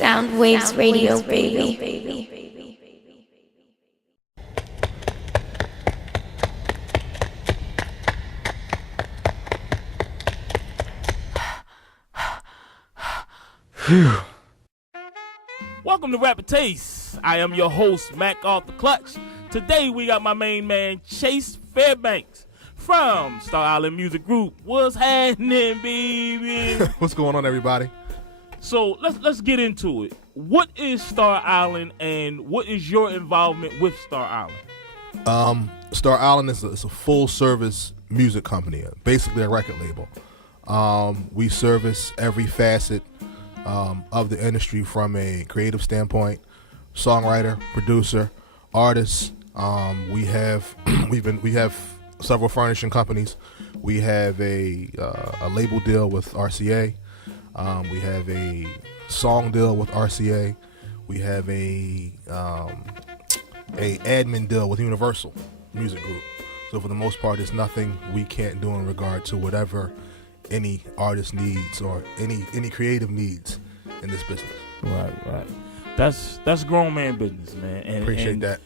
Sound Waves Radio, baby. Welcome to Rapid Taste. I am your host, Mac off the Clutch. Today we got my main man, Chase Fairbanks from Starr Island Music Group. What's happening, baby? What's going on, everybody? So let's get into it. What is Starr Island, and what is your involvement with Starr Island? Starr Island is a full service music company, basically a record label. We service every facet of the industry from a creative standpoint: songwriter, producer, artist. We have several furnishing companies. We have a label deal with RCA. We have a song deal with RCA. We have a admin deal with Universal Music Group. So for the most part, there's nothing we can't do in regard to whatever any artist needs or any creative needs in this business. Right. That's grown man business, man. Appreciate that.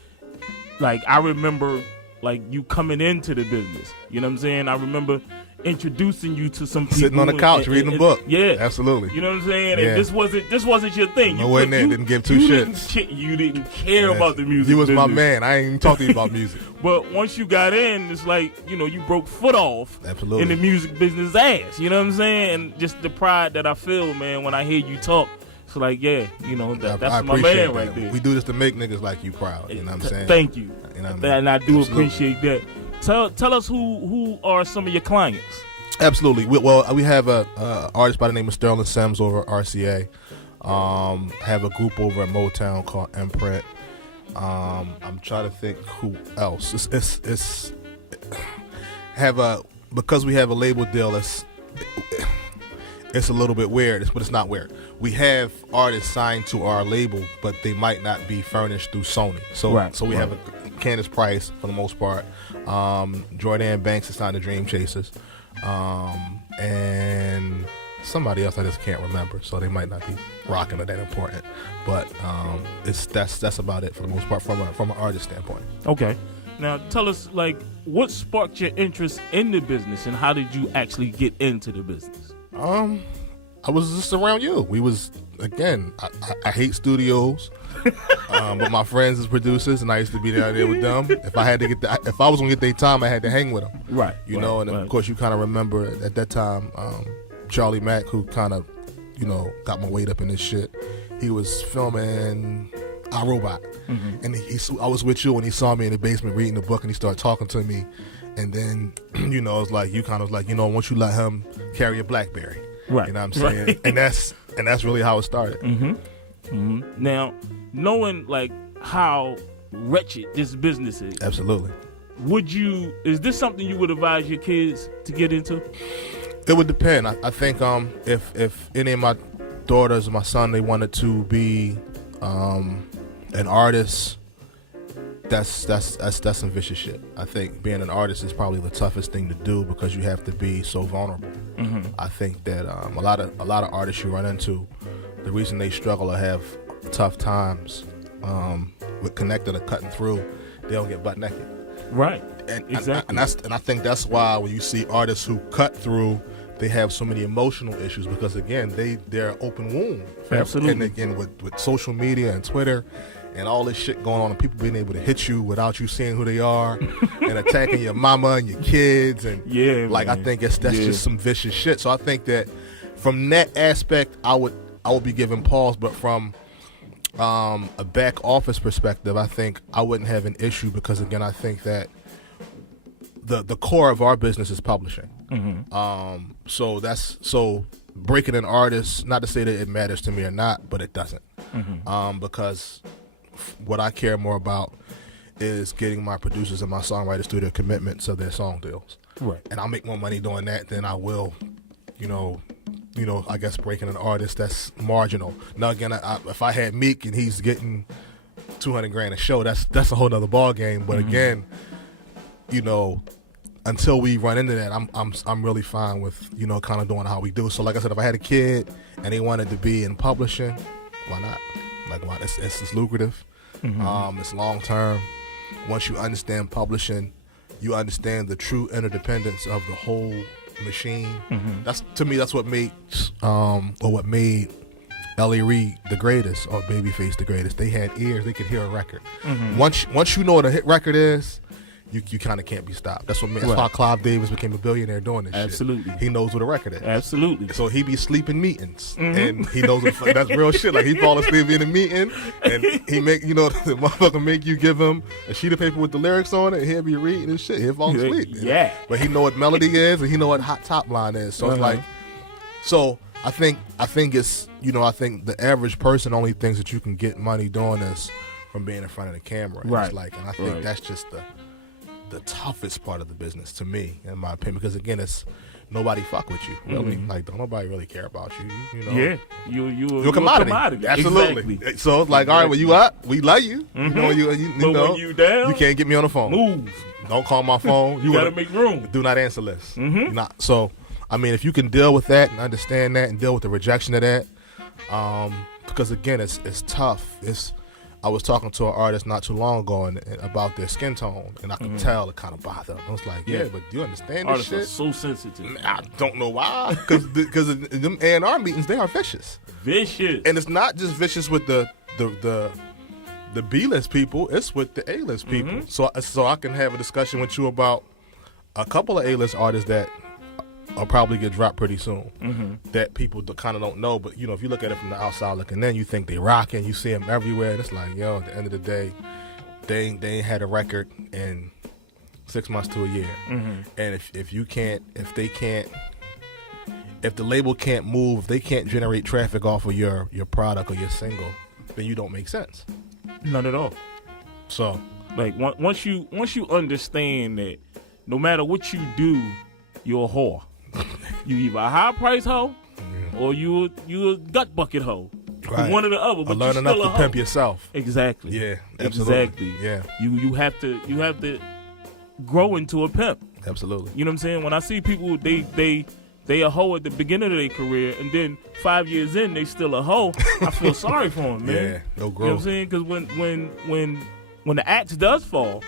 Like, I remember, like, you coming into the business. You know what I'm saying? I remember introducing you to some people. Sitting on the couch reading a book. Yeah. Absolutely. You know what I'm saying? Yeah. And this wasn't your thing. No way, man. Didn't give two shits. You didn't care about the music. You was business. my man. I ain't even talking about music. But once you got in, it's like, you broke foot off. Absolutely. In the music business ass. You know what I'm saying? And just the pride that I feel, man, when I hear you talk. It's like, yeah, that's my man right there. We do this to make niggas like you proud. You know what I'm saying? Thank you. You know what I mean? And I do Absolutely. appreciate that. Tell us who are some of your clients. Absolutely. We have a artist by the name of Sterling Sims over at RCA. Have a group over at Motown called Imprint. I'm trying to think who else. Because we have a label deal. It's a little bit weird, but it's not weird. We have artists signed to our label, but they might not be furnished through Sony. So we have a Candace Price for the most part. Jordan Banks is signed to Dream Chasers. And somebody else I just can't remember, so they might not be rocking or that important. But that's about it for the most part from an artist standpoint. Okay. Now tell us, like, what sparked your interest in the business, and how did you actually get into the business? I was just around you. We was, again, I hate studios, but my friends is producers, and I used to be down there with them. If I was gonna get their time, I had to hang with them. Right. Of course you kind of remember at that time, Charlie Mack, who kind of, got my weight up in this shit. He was filming iRobot, and I was with you when he saw me in the basement reading the book, and he started talking to me. And then, it's like, you kind of like, once you let him carry a BlackBerry. Right. You know what I'm saying? Right. And that's really how it started. Now, knowing, like, how wretched this business is. Absolutely. Is this something you would advise your kids to get into? It would depend. I think if any of my daughters or my son, they wanted to be an artist, that's some vicious shit. I think being an artist is probably the toughest thing to do because you have to be so vulnerable. I think that a lot of artists you run into, the reason they struggle or have tough times with connecting or cutting through, they don't get butt naked. Right. Exactly. And I think that's why when you see artists who cut through, they have so many emotional issues because, again, they're open wound. Absolutely. And again, with social media and Twitter and all this shit going on, and people being able to hit you without you seeing who they are and attacking your mama and your kids, and man. I think that's just some vicious shit. So I think that from that aspect, I would be giving pause, but from a back office perspective, I think I wouldn't have an issue because, again, I think that the core of our business is publishing. So breaking an artist, not to say that it matters to me or not, but it doesn't. Because what I care more about is getting my producers and my songwriters through their commitments of their song deals. Right. And I'll make more money doing that than I will, I guess breaking an artist that's marginal. Now again, if I had Meek and he's getting $200,000 a show, that's a whole nother ball game. But again, until we run into that, I'm really fine with kind of doing how we do. So like I said, if I had a kid and they wanted to be in publishing Why not? Like, why? It's lucrative. It's long term. Once you understand publishing, you understand the true interdependence of the whole machine. That's, to me, that's what makes what made L.A. Reid the greatest, or Babyface the greatest. They had ears; they could hear a record. Once you know what a hit record is, you kind of can't be stopped. That's why Clive Davis became a billionaire doing this. Absolutely. Shit. He knows what a record is. Absolutely. So he be sleeping meetings, and he knows that's real shit. Like, he fall asleep in a meeting, and he make the motherfucker make you give him a sheet of paper with the lyrics on it, and he'll be reading and shit. He'll fall asleep. Yeah. But he know what melody is, and he know what hot top line is. So it's like, so I think it's, I think the average person only thinks that you can get money doing this from being in front of the camera. And right. It's like, and I think that's just the toughest part of the business, to me, in my opinion, because again, it's nobody fuck with you, really. Like, don't nobody really care about you. Yeah, you're a commodity. Absolutely. Exactly. So it's like, all right, when you up, we love you. You know, when you down, you can't get me on the phone. Move. Don't call my phone. You gotta make room. Do not answer list. So, I mean, if you can deal with that and understand that and deal with the rejection of that, because again, it's tough. I was talking to an artist not too long ago and about their skin tone, and I could tell it kind of bothered them. I was like, yeah, but do you understand this artists shit? Are so sensitive. I don't know why, because them A&R meetings, they are vicious. Vicious. And it's not just vicious with the B-list people, it's with the A-list people. So I can have a discussion with you about a couple of A-list artists that will probably get dropped pretty soon, that people kind of don't know. But, if you look at it from the outside looking in, you think they rocking, you see them everywhere, and it's like, yo, at the end of the day, they ain't had a record in 6 months to a year. And if the label can't move, if they can't generate traffic off of your product or your single, then you don't make sense. None at all. So, like, once you understand that no matter what you do, you're a whore. You either a high price hoe, or you a gut bucket hoe. Right. One or the other. But learn enough to pimp yourself. Exactly. Yeah. Absolutely. Exactly. Yeah. You have to grow into a pimp. Absolutely. You know what I'm saying? When I see people, they a hoe at the beginning of their career, and then 5 years in, they still a hoe. I feel sorry for them, man. Yeah. No growth. You know what I'm saying? Because when the axe does fall,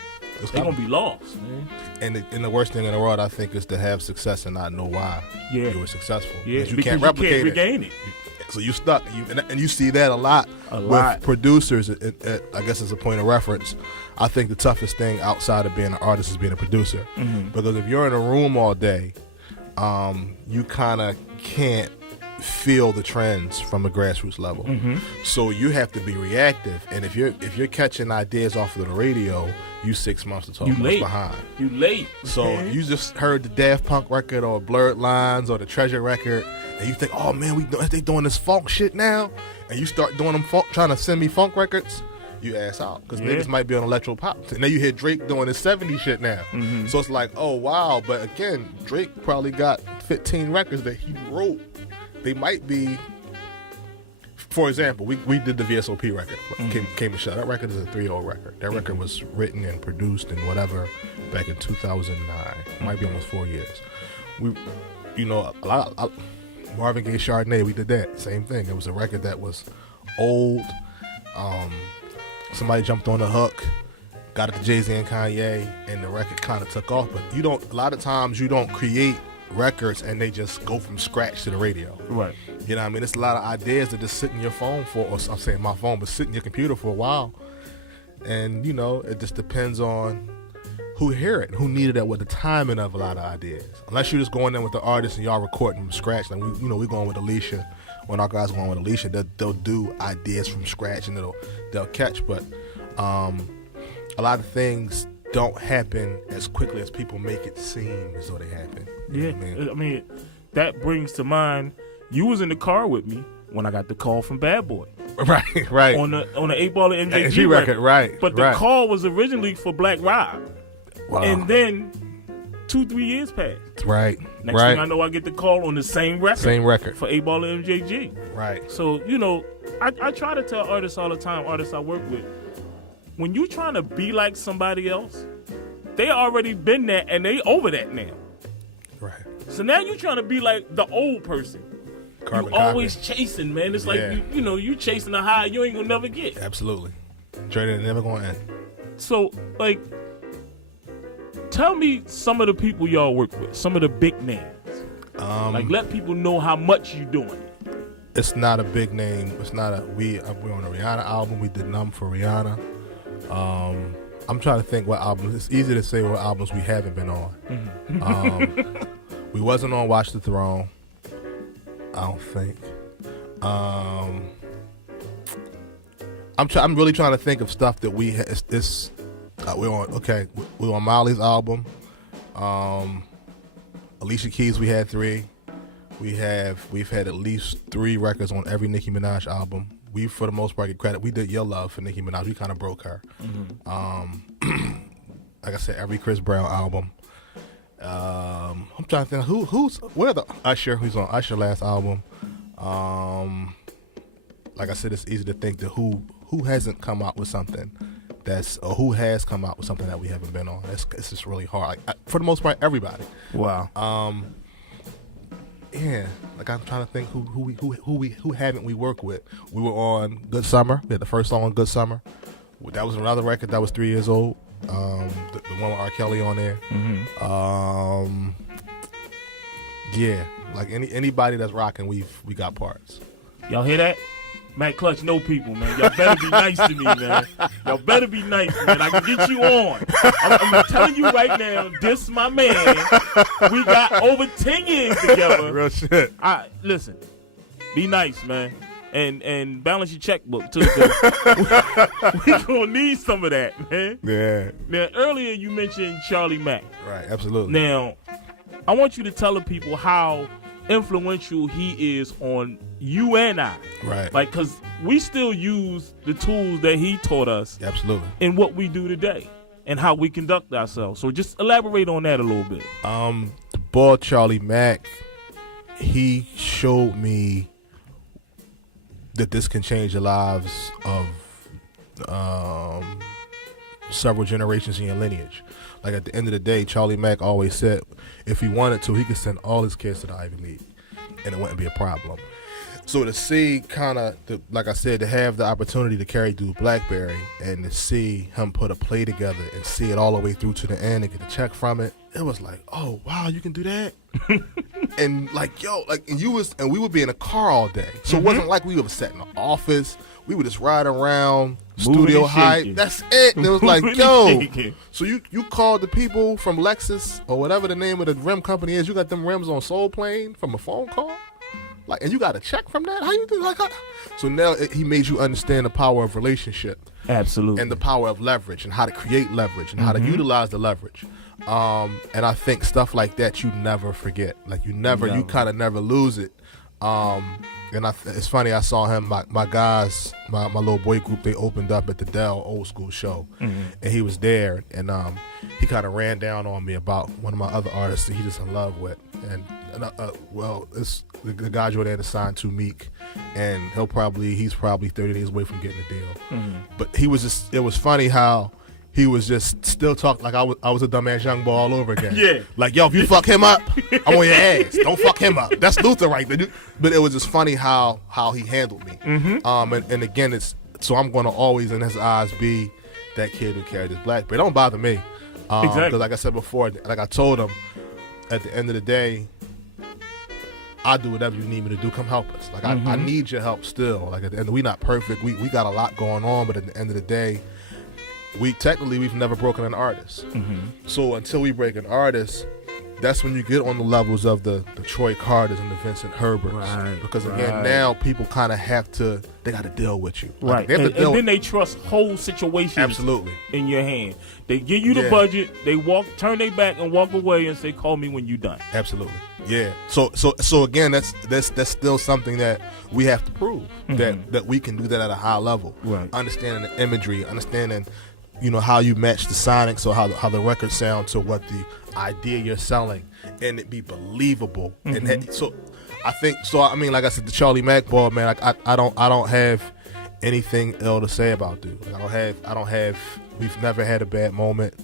they're gonna be lost, man. And the worst thing in the world, I think, is to have success and not know why you were successful. Yeah, because you can't replicate regain it. So you stuck, and you see that a lot with producers. I guess as a point of reference, I think the toughest thing outside of being an artist is being a producer. Because if you're in a room all day, you kind of can't feel the trends from a grassroots level. So you have to be reactive, and if you're catching ideas off of the radio, you 6 months to 12 months behind. You late. So you just heard the Daft Punk record or Blurred Lines or the Treasure record, and you think, oh man, they doing this funk shit now, and you start doing them trying to send me funk records, you ass out, because niggas might be on electro pop. And then you hear Drake doing his 70s shit now. So it's like, oh wow, but again, Drake probably got 15 records that he wrote. They might be, for example, we did the VSOP record, Came to Shut. That record is a 3-year-old record. That record was written and produced and whatever back in 2009. It might be almost 4 years. Marvin Gaye Chardonnay, we did that. Same thing. It was a record that was old. Somebody jumped on the hook, got it to Jay-Z and Kanye, and the record kind of took off. But a lot of times you don't create records and they just go from scratch to the radio. Right. You know what I mean? It's a lot of ideas that just sit in your phone or I'm saying my phone, but sit in your computer for a while. And, it just depends on who hear it, who needed it, with the timing of a lot of ideas. Unless you're just going in with the artist and y'all recording from scratch. Like, we're going with Alicia. When our guys going with Alicia, they'll do ideas from scratch and they'll catch. But a lot of things don't happen as quickly as people make it seem as though they happen. Yeah, I mean, that brings to mind, you was in the car with me when I got the call from Bad Boy. Right. On the 8-ball of MJG record, right. But the call was originally for Black Rob. Wow. And then 2-3 years passed. Right. Next thing I know, I get the call on the same record. For 8-ball of MJG. Right. So, I try to tell artists all the time, artists I work with, when you trying to be like somebody else, they already been there and they over that now. Right. So now you trying to be like the old person. Carbon you always copy. chasing, man. It's like you chasing a high you ain't gonna never get. Absolutely. Journey never going to end. So, like, tell me some of the people y'all work with, some of the big names. Like, let people know how much you doing. It's not a big name. It's not a we're on a Rihanna album. We did Numb for Rihanna. I'm trying to think what albums. It's easy to say what albums we haven't been on. We wasn't on Watch the Throne. I don't think. I'm really trying to think of stuff that we we're on. Okay, we're on Molly's album. Alicia Keys, we had 3. We've had at least 3 records on every Nicki Minaj album. We, for the most part, get credit. We did Your Love for Nicki Minaj. We kind of broke her. Like I said, every Chris Brown album. I'm trying to think where the Usher, who's on Usher last album. Like I said, it's easy to think that who hasn't come out with something who has come out with something that we haven't been on. It's just really hard. Like, for the most part, everybody. Wow. Yeah, like I'm trying to think who haven't we worked with. We were on Good Summer. We had the first song on Good Summer. That was another record that was 3 years old. The one with R. Kelly on there. Yeah, like anybody that's rocking, we got parts. Y'all hear that? Matt Clutch know people, man. Y'all better be nice to me, man. Y'all better be nice, man. I can get you on. I'm telling you right now, this my man. We got over 10 years together. Real shit. Listen, be nice, man. And balance your checkbook, too. We gonna need some of that, man. Yeah. Now, earlier you mentioned Charlie Mack. Right, absolutely. Now, I want you to tell the people how influential he is on you and I. Right. Like, because we still use the tools that he taught us. Absolutely. In what we do today and how we conduct ourselves. So just elaborate on that a little bit. The boy Charlie Mack, he showed me that this can change the lives of several generations in your lineage. Like, at the end of the day, Charlie Mack always said if he wanted to, he could send all his kids to the Ivy League and it wouldn't be a problem. So to see like I said, to have the opportunity to carry through Blackberry and to see him put a play together and see it all the way through to the end and get a check from it, it was like, oh wow, you can do that. And like, yo, like, and we would be in a car all day. So it wasn't like we would sit in the office. We would just ride around, studio hype. That's it. And it was like, yo. So you called the people from Lexus or whatever the name of the rim company is. You got them rims on Soul Plane from a phone call. Like, and you got a check from that? How you do like? So now he made you understand the power of relationship. Absolutely. And the power of leverage and how to create leverage and how to utilize the leverage. And I think stuff like that you never forget. Like, you kind of never lose it. And it's funny, I saw him, my guys, my little boy group, they opened up at the Dell Old School show. And he was there, and he kind of ran down on me about one of my other artists that he just in love with. And it's the guy Jordan is signed to Meek, and he's probably 30 days away from getting a deal. But it was funny how he was just still talking like I was a dumbass young boy all over again. Yeah. Like, yo, if you fuck him up, I'm on your ass. Don't fuck him up. That's Luther right there. But it was just funny how he handled me. And again, so I'm going to always in his eyes be that kid who carried his black. But it don't bother me. Exactly. Because like I said before, like I told him, at the end of the day, I'll do whatever you need me to do. Come help us. Like, I need your help still. Like, at the end, we not perfect. We got a lot going on, but at the end of the day, we've never broken an artist. So until we break an artist, that's when you get on the levels of the Troy Carters and the Vincent Herberts. Right, because again, now people kind of they got to deal with you. Right. Like, and then they trust whole situations absolutely in your hand. They give you the budget, they turn their back and walk away and say, call me when you done. Absolutely. Yeah. So again, that's still something that we have to prove that we can do that at a high level. Right. Understanding the imagery, understanding how you match the sonics, or how the records sound to what the idea you're selling, and it be believable. And so I mean, like I said, the Charlie Mack ball, man, like I don't have anything ill to say about dude. Like, I don't have we've never had a bad moment.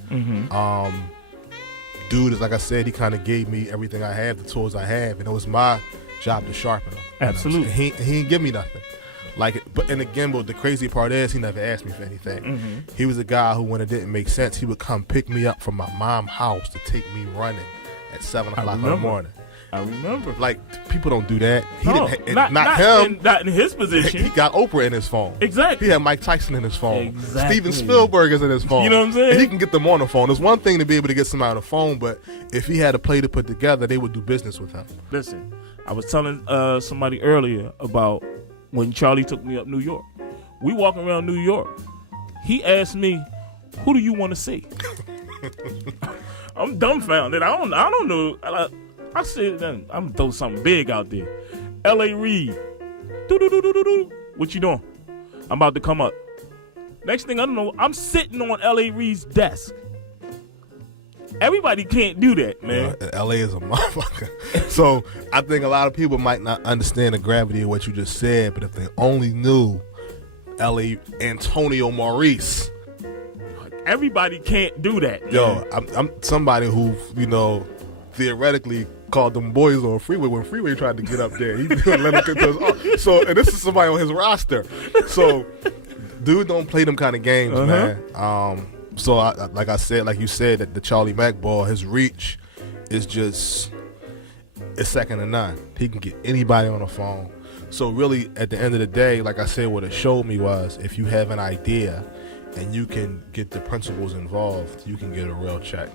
Dude is, like I said, he kind of gave me everything I have, the tools I have, and it was my job to sharpen him. Absolutely. He didn't give me nothing. But the crazy part is he never asked me for anything. Mm-hmm. He was a guy who, when it didn't make sense, he would come pick me up from my mom's house to take me running at 7 o'clock in the morning. I remember. Like, people don't do that. He No, didn't. not Him. not in his position. He got Oprah in his phone. Exactly. He had Mike Tyson in his phone. Exactly. Steven Spielberg is in his phone. You know what I'm saying? And he can get them on the phone. It's one thing to be able to get somebody on the phone, but if he had a play to put together, they would do business with him. Listen, I was telling somebody earlier about when Charlie took me up New York. We walking around New York. He asked me, "Who do you want to see?" I'm dumbfounded. I don't know. I said, I'm gonna throw something big out there. L.A. Reid. What you doing? I'm about to come up. Next thing I don't know, I'm sitting on L.A. Reid's desk. Everybody can't do that, man. L.A. is a motherfucker. So I think a lot of people might not understand the gravity of what you just said, but if they only knew L.A. Antonio Maurice. Everybody can't do that, man. Yo, I'm somebody who, theoretically called them boys on Freeway when Freeway tried to get up there. He let him get those. So, and this is somebody on his roster. So, dude, don't play them kind of games, man. So, like you said, that the Charlie Mack ball, his reach is second to none. He can get anybody on the phone. So, really, at the end of the day, like I said, what it showed me was if you have an idea and you can get the principals involved, you can get a real check.